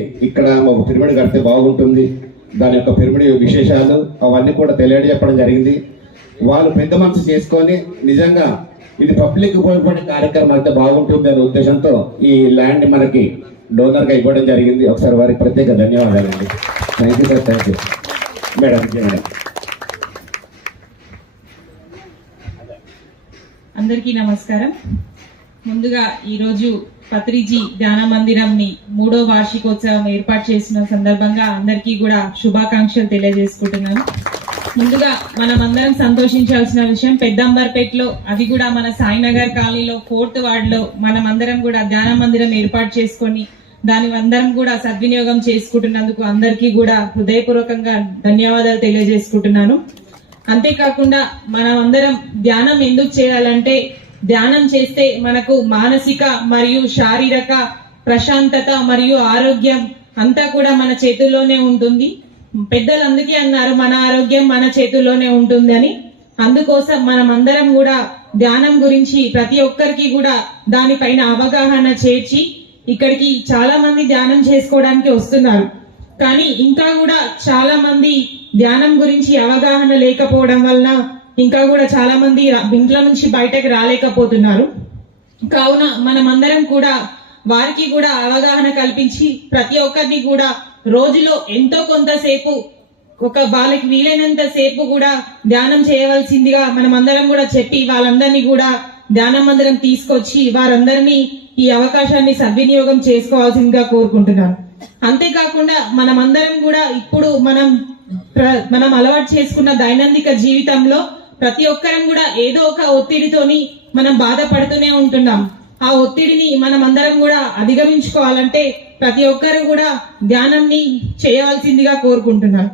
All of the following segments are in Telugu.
ఇక్కడ ఒక పిరమిడ్ కడితే బాగుంటుంది, దాని యొక్క పిరమిడ్ విశేషాలు అవన్నీ కూడా తెలియజెప్పడం జరిగింది. వాళ్ళు పెద్ద మనసు చేసుకొని నిజంగా ఇది పబ్లిక్ ఉపయోగపడే కార్యక్రమం అయితే బాగుంటుంది అనే ఉద్దేశంతో ఈ ల్యాండ్ మనకి డోనర్గా ఇవ్వడం జరిగింది. ఒకసారి వారికి ప్రత్యేక ధన్యవాదాలండి. Thank you sir. Thank you madam. అందరికీ నమస్కారం. ముందుగా ఈరోజు పత్రిజీ ధ్యాన మందిరంని 3వ వార్షికోత్సవం ఏర్పాటు చేసిన సందర్భంగా అందరికీ కూడా శుభాకాంక్షలు తెలియజేసుకుంటున్నాను. ముందుగా మనమందరం సంతోషించాల్సిన విషయం, పెద్దంబర్పేటలో, అది కూడా మన సాయినగర్ కాలనీలో 4th వార్డులో మనమందరం కూడా ధ్యాన మందిరం ఏర్పాటు చేసుకొని దాని అందరం కూడా సద్వినియోగం చేసుకుంటున్నందుకు అందరికీ కూడా హృదయపూర్వకంగా ధన్యవాదాలు తెలియజేసుకుంటున్నాను. అంతేకాకుండా మనం అందరం ధ్యానం ఎందుకు చేయాలంటే, ధ్యానం చేస్తే మనకు మానసిక మరియు శారీరక ప్రశాంతత మరియు ఆరోగ్యం అంతా కూడా మన చేతుల్లోనే ఉంటుంది. పెద్దలు అందుకే అన్నారు, మన ఆరోగ్యం మన చేతుల్లోనే ఉంటుంది అని. అందుకోసం మనం అందరం కూడా ధ్యానం గురించి ప్రతి ఒక్కరికి కూడా దానిపైన అవగాహన చేర్చి, ఇక్కడికి చాలా మంది ధ్యానం చేసుకోవడానికి వస్తున్నారు, కానీ ఇంకా కూడా చాలా మంది ధ్యానం గురించి అవగాహన లేకపోవడం వలన ఇంకా కూడా చాలా మంది ఇంట్లో నుంచి బయటకు రాలేకపోతున్నారు. కావున మనమందరం కూడా వారికి కూడా అవగాహన కల్పించి ప్రతి ఒక్కరిని కూడా రోజులో ఎంతో కొంతసేపు వాళ్ళకి వీలైనంత సేపు కూడా ధ్యానం చేయవలసిందిగా మనమందరం కూడా చెప్పి వాళ్ళందరినీ కూడా ధ్యానం మందిరం తీసుకొచ్చి వారందరినీ ఈ అవకాశాన్ని సద్వినియోగం చేసుకోవాల్సిందిగా కోరుకుంటున్నాను. అంతేకాకుండా మనమందరం కూడా ఇప్పుడు మనం అలవాటు చేసుకున్న దైనందిక జీవితంలో ప్రతి ఒక్కరం కూడా ఏదో ఒక ఒత్తిడితోని మనం బాధపడుతూనే ఉంటున్నాం. ఆ ఒత్తిడిని మనం అందరం కూడా అధిగమించుకోవాలంటే ప్రతి ఒక్కరు కూడా ధ్యానంని చేయవలసిందిగా కోరుకుంటున్నాను.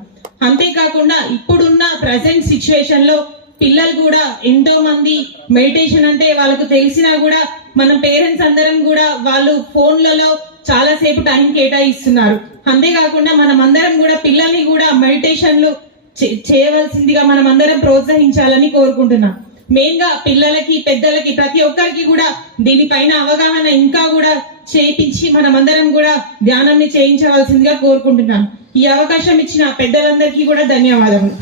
అంతేకాకుండా ఇప్పుడున్న ప్రజెంట్ సిచ్యువేషన్ లో పిల్లలు కూడా ఎంతో మంది మెడిటేషన్ అంటే వాళ్ళకు తెలిసినా కూడా మన పేరెంట్స్ అందరం కూడా వాళ్ళు ఫోన్లలో చాలాసేపు టైం కేటాయిస్తున్నారు. అంతేకాకుండా మనం అందరం కూడా పిల్లల్ని కూడా మెడిటేషన్లు చేయవలసిందిగా మనం అందరం ప్రోత్సహించాలని కోరుకుంటున్నాం. మెయిన్ గా పిల్లలకి, పెద్దలకి, ప్రతి ఒక్కరికి కూడా దీనిపైన అవగాహన ఇంకా కూడా చేయించి మనమందరం కూడా ధ్యానాన్ని చేయించవలసిందిగా కోరుకుంటున్నాం. ఈ అవకాశం ఇచ్చిన పెద్దలందరికీ కూడా ధన్యవాదములు.